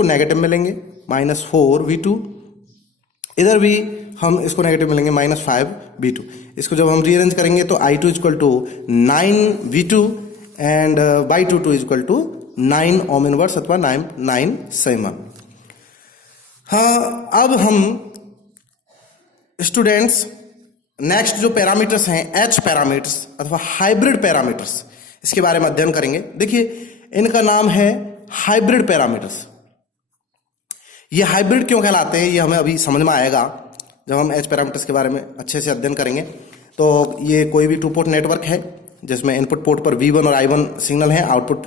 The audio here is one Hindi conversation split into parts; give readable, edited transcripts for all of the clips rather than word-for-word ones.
इसको नेगेटिव मिलेंगे -4v2, इधर भी हम इसको नेगेटिव मिलेंगे -5v2। इसको जब हम रीअरेंज करेंगे तो I2 equal to 9v2 and y22 equal to 9 ohm inverse अथवा 9 सेमा। हाँ, अब हम स्टूडेंट्स नेक्स्ट जो पैरामीटर्स हैं H पैरामीटर्स अथवा हाइब्रिड पैरामीटर्स, इसके बारे में अध्ययन करेंगे। देखिए इनका नाम है हाइब्रिड पैरामीटर्स। ये हाइब्रिड क्यों कहलाते हैं ये हमें अभी समझ में आएगा जब हम H पैरामीटर्स के बारे में अच्छे से अध्ययन करेंगे। तो ये कोई भी 2 पोर्ट नेटवर्क है जिसमें इनपुट पोर्ट पर V1 और I1 सिग्नल हैं, आउटपुट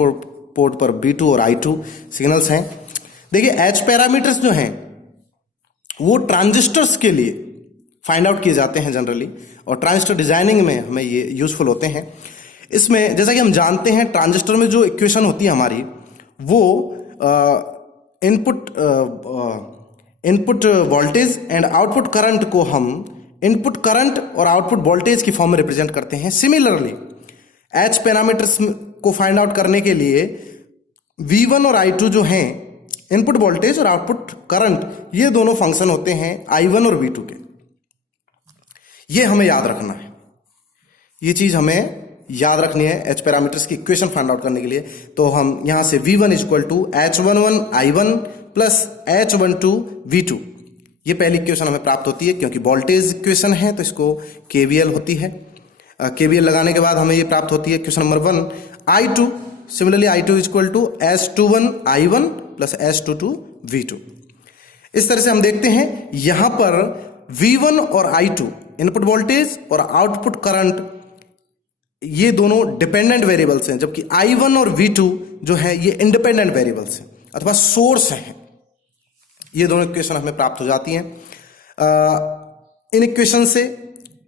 पोर्ट पर V2 और I2 सिग्नल्स हैं। देखिए H पैरामीटर्स जो हैं वो ट्रांजिस्टर्स के लिए फाइंड आउट किए जाते हैं जनरली, और ट्रांजिस्टर डिजाइनिंग में हमें ये यूजफुल होते हैं। इसमें जैसा कि हम जानते हैं ट्रांजिस्टर में जो इक्वेशन होती है हमारी वो input voltage and output current को हम इनपुट करंट और आउटपुट वोल्टेज की फॉर्म में रिप्रेजेंट करते हैं। सिमिलरली H पैरामीटर्स को फाइंड आउट करने के लिए V1 और I2 जो हैं इनपुट वोल्टेज और आउटपुट करंट, ये दोनों फंक्शन होते हैं I1 और V2 के। ये हमें याद रखना है, ये चीज हमें याद रखनी है H पैरामीटर्स की इक्वेशन फाइंड आउट करने के लिए। तो हम यहां से V1 equal to H11 I1 plus H12 V2, ये पहली इक्वेशन हमें प्राप्त होती है क्योंकि वोल्टेज इक्वेशन है तो इसको KVL होती है। KVL लगाने के बाद हमें ये प्राप्त होती है equation number 1 I2। Similarly I2 equal to S21 I1 plus S22 V2। इस तरह से हम देखते हैं यहां पर V1 और I2 इनपुट वोल्टेज और आउटपुट करंट ये दोनों डिपेंडेंट वेरिएबल्स हैं, जबकि I1 और V2 जो है ये इंडिपेंडेंट वेरिएबल्स हैं अथवा सोर्स हैं। ये दोनों इक्वेशन हमें प्राप्त हो जाती हैं। इन इक्वेशन से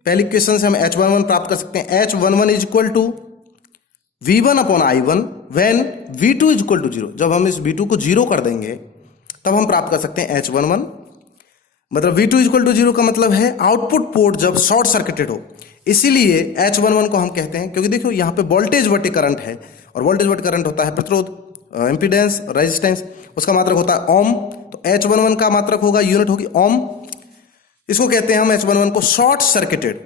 पहली इक्वेशन से हम H11 प्राप्त कर सकते हैं। H11 is equal to V1 upon I1 when V2 is equal to 0। जब हम इस V2 को 0 कर देंगे तब हम प्राप्त कर सकते हैं H11। मतलब V2 इज इक्वल टू 0 का मतलब है आउटपुट पोर्ट जब शॉर्ट सर्किटेड हो, इसीलिए H11 को हम कहते हैं। क्योंकि देखो यहाँ पे वोल्टेज बटे करंट है और वोल्टेज बटे करंट होता है प्रतिरोध, इंपीडेंस, रेजिस्टेंस, उसका मात्रक होता है ओम। तो H11 का मात्रक होगा, यूनिट होगी ओम। इसको कहते हैं हम H11 को शॉर्ट सर्किटेड,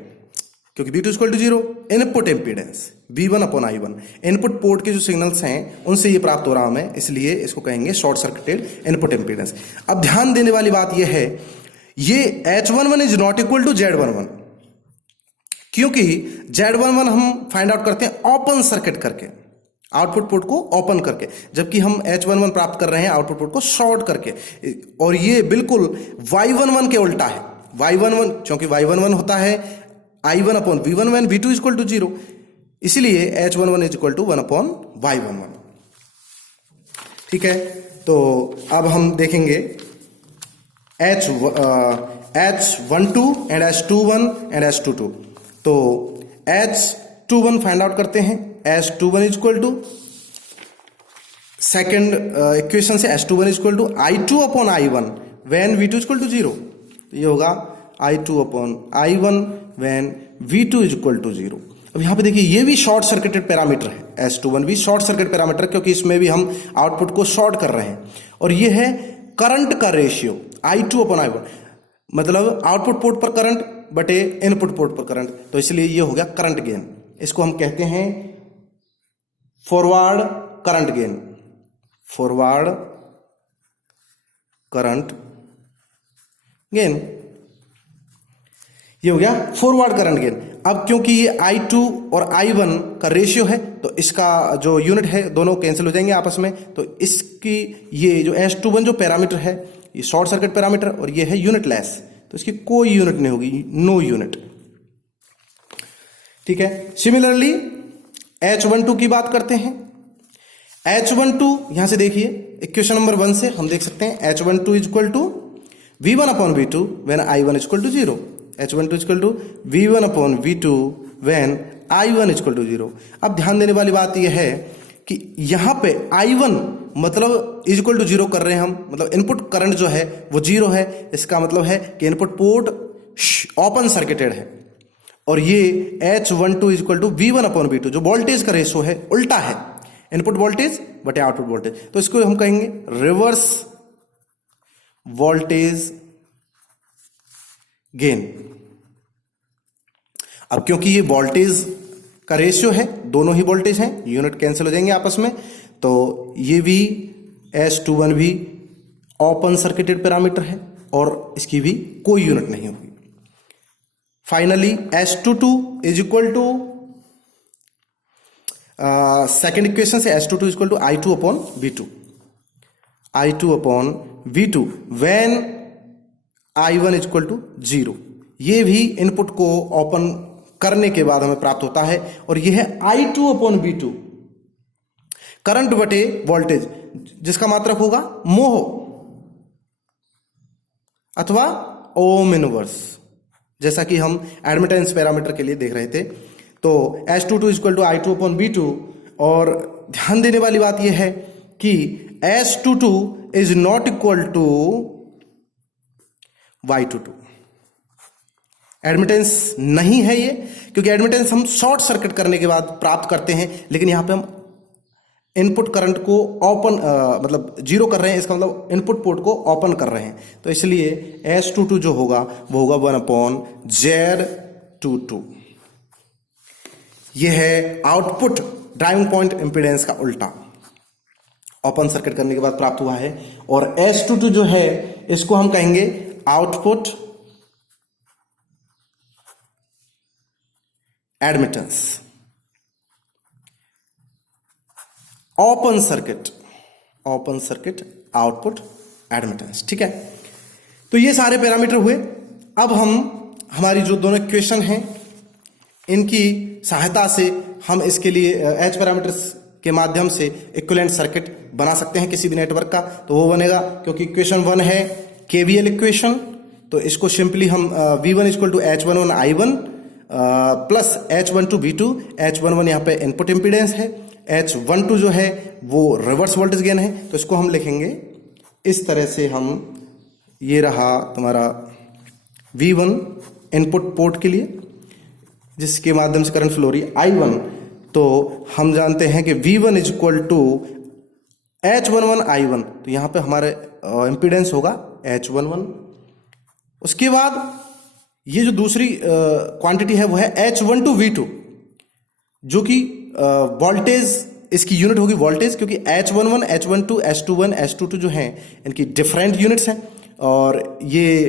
क्योंकि V2 equal to 0 input impedance V1 upon I1, input port के जो सिग्नल्स हैं उनसे ये प्राप्त हो रहा हमें, इसलिए इसको कहेंगे शॉर्ट सर्किटेड इनपुट इंपीडेंस। अब ध्यान देने वाली बात यह है ये H11 is not equal to Z11, क्योंकि Z11 हम फाइंड आउट करते हैं ओपन सर्किट करके, आउटपुट पोर्ट को ओपन करके, जबकि हम H11 प्राप्त कर रहे हैं आउटपुट पोर्ट को शॉर्ट करके। और ये बिल्कुल Y11 के उल्टा है। Y11 क्योंकि Y11 होता है I1 upon V1 when V2 equal to 0, इसलिए H11 is equal to 1 upon Y11। ठीक है, तो अब हम देखेंगे H12 and H21 and H22। तो H21 फाइंड आउट करते हैं। H21 is equal to second equation से H21 is equal to I2 upon I1 when V2 equal to 0। ये होगा I2 upon I1 when V2 is equal to 0। अब यहां पे देखिए ये भी शॉर्ट सर्किटेड पैरामीटर है। H21 भी शॉर्ट सर्किट पैरामीटर, क्योंकि इसमें भी हम आउटपुट को शॉर्ट कर रहे हैं। और ये है करंट का रेशियो I2 अपॉन I1, मतलब आउटपुट पोर्ट पर करंट बटे इनपुट पोर्ट पर करंट, तो इसलिए ये हो गया करंट गेन। इसको हम कहते हैं forward current gain, forward current gain, ये हो गया फॉरवर्ड करंट गेन। अब क्योंकि ये I2 और I1 का रेशियो है तो इसका जो यूनिट है दोनों कैंसिल हो जाएंगे आपस में। तो इसकी ये जो H21 जो पैरामीटर है ये शॉर्ट सर्किट पैरामीटर और ये है यूनिटलेस, तो इसकी कोई यूनिट नहीं होगी, नो यूनिट। ठीक है, सिमिलरली H12 की बात करते हैं। H12 यहां से देखिए इक्वेशन नंबर 1 से हम देख सकते हैं H12 is equal to V1 upon V2 when I1 is equal to 0। H12 is equal to V1 upon V2 when I1 is equal to 0। अब ध्यान देने वाली बात यह है कि यहां पे I1 मतलब इज इक्वल टू 0 कर रहे हैं हम, मतलब इनपुट करंट जो है वो 0 है। इसका मतलब है कि इनपुट पोर्ट ओपन सर्किटेड है। और ये H12 is equal to V1 upon V2 जो वोल्टेज का रेशो है उल्टा है, इनपुट वोल्टेज बटे आउटपुट वोल्टेज, तो इसको हम कहेंगे रिवर्स वोल्टेज गेन। अब क्योंकि ये वोल्टेज का रेशियो है, दोनों ही वोल्टेज हैं, यूनिट कैंसिल हो जाएंगे आपस में, तो ये भी S21 भी ओपन सर्किटेड पैरामीटर है और इसकी भी कोई यूनिट नहीं होगी। Finally S22 is equal to second equation से S22 is equal to I2 upon V2, I2 upon V2 when I1 is equal to 0। ये भी इनपुट को ओपन करने के बाद हमें प्राप्त होता है और यह है I2 अपॉन V2, करंट बटे वोल्टेज, जिसका मात्रक होगा मोह अथवा ओम इनवर्स, जैसा कि हम एडमिटेंस पैरामीटर के लिए देख रहे थे। तो S22 equal to I2 upon V2, और ध्यान देने वाली बात यह है कि S22 is not equal to Y22। Admittance नहीं है ये, क्योंकि एडमिटेंस हम शॉर्ट सर्किट करने के बाद प्राप्त करते हैं, लेकिन यहां पे हम इनपुट करंट को ओपन मतलब जीरो कर रहे हैं, इसका मतलब इनपुट पोर्ट को ओपन कर रहे हैं, तो इसलिए S22 जो होगा वो होगा 1 अपॉन Z22। यह है आउटपुट ड्राइविंग पॉइंट इंपीडेंस का उल्टा, ओपन सर्किट करने के बाद प्राप्त हुआ है। और S22 जो है इसको हम कहेंगे output admittance, open circuit output admittance. ठीक है, तो ये सारे पैरामीटर हुए। अब हम हमारी जो दोनों इक्वेशन हैं इनकी सहायता से हम इसके लिए एच पैरामीटर्स के माध्यम से इक्विवेलेंट सर्किट बना सकते हैं किसी भी नेटवर्क का। तो वो बनेगा, क्योंकि इक्वेशन 1 है केवीएल इक्वेशन, तो इसको सिंपली हम V1 equal to H11 I1 plus H12 V2, H11 यहाँ पे इनपुट इम्पीडेंस है, H12 जो है वो रिवर्स वोल्टेज गेन है, तो इसको हम लिखेंगे इस तरह से। हम ये रहा तुम्हारा V1 इनपुट पोर्ट के लिए जिसके माध्यम से करंट फ्लो हो रही है I1, तो हम जानते हैं कि V1 is equal to H11 I1, तो यहाँ पे हमारे इम्पीडेंस होगा H11। उसके बाद ये जो दूसरी क्वांटिटी है वो है H12 V2, जो कि वोल्टेज इसकी यूनिट होगी वोल्टेज, क्योंकि H11, H12, H21, H22 जो हैं इनकी डिफरेंट यूनिट्स हैं, और ये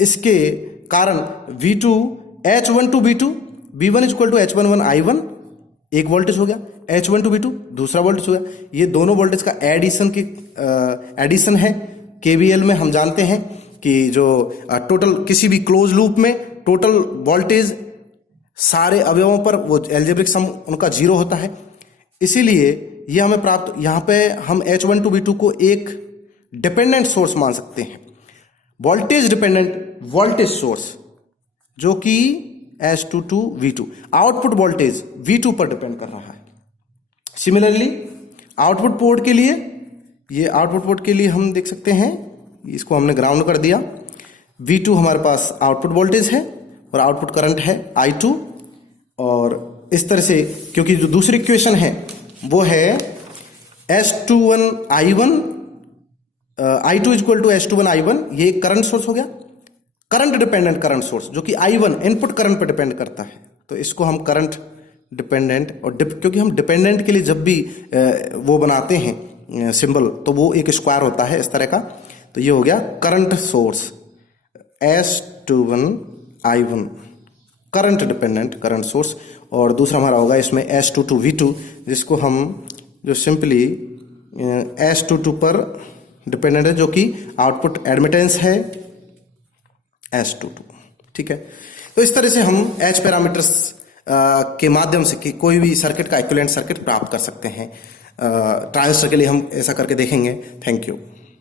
इसके कारण V2 H12 V2 V1 equal to H11 I1 एक वोल्टेज हो गया, H12 V2 दूसरा वोल्टेज हो गया। ये दोनों वोल्टेज का एडिशन है। केवीएल में हम जानते हैं कि जो टोटल किसी भी क्लोज लूप में टोटल वोल्टेज सारे अवयवों पर वो एल्जेब्रिक सम उनका 0 होता है, इसीलिए ये हमें प्राप्त, यहाँ पे हम H12 V2 को एक डिपेंडेंट सोर्स मान सकते हैं, वोल्टेज डिपेंडेंट वोल्टेज सोर्स, जो कि S22 V2 output voltage V2 पर डिपेंड कर रहा है। सिमिलरली आउटपुट पोर्ट के लिए, ये आउटपुट पोर्ट के लिए हम देख सकते हैं, इसको हमने ग्राउंड कर दिया। V2 हमारे पास आउटपुट वोल्टेज है और आउटपुट करंट है I2, और इस तरह से, क्योंकि जो दूसरी इक्वेशन है वो है S21 I1 I2 equal to S21 I1, ये करंट सोर्स हो गया, करंट डिपेंडेंट करंट सोर्स, जो कि I1 इनपुट करंट पर डिपेंड करता है, तो इसको हम करंट डिपेंडेंट, और क्योंकि हम डिपेंडेंट के लिए जब भी वो बनाते हैं सिंबल, तो वो एक स्क्वायर होता है इस तरह का, तो ये हो गया current source S21 I1 current dependent current source, और दूसरा हमारा होगा इसमें S22 V2, जिसको हम जो सिंपली S22 पर डिपेंडेंट है, जो कि आउटपुट एडमिटेंस है S22। ठीक है, तो इस तरह से हम एच पैरामीटर्स के माध्यम से कि कोई भी सर्किट का इक्विवेलेंट सर्किट प्राप्त कर सकते हैं। ट्रांजिस्टर के लिए हम ऐसा करके देखेंगे। Thank you.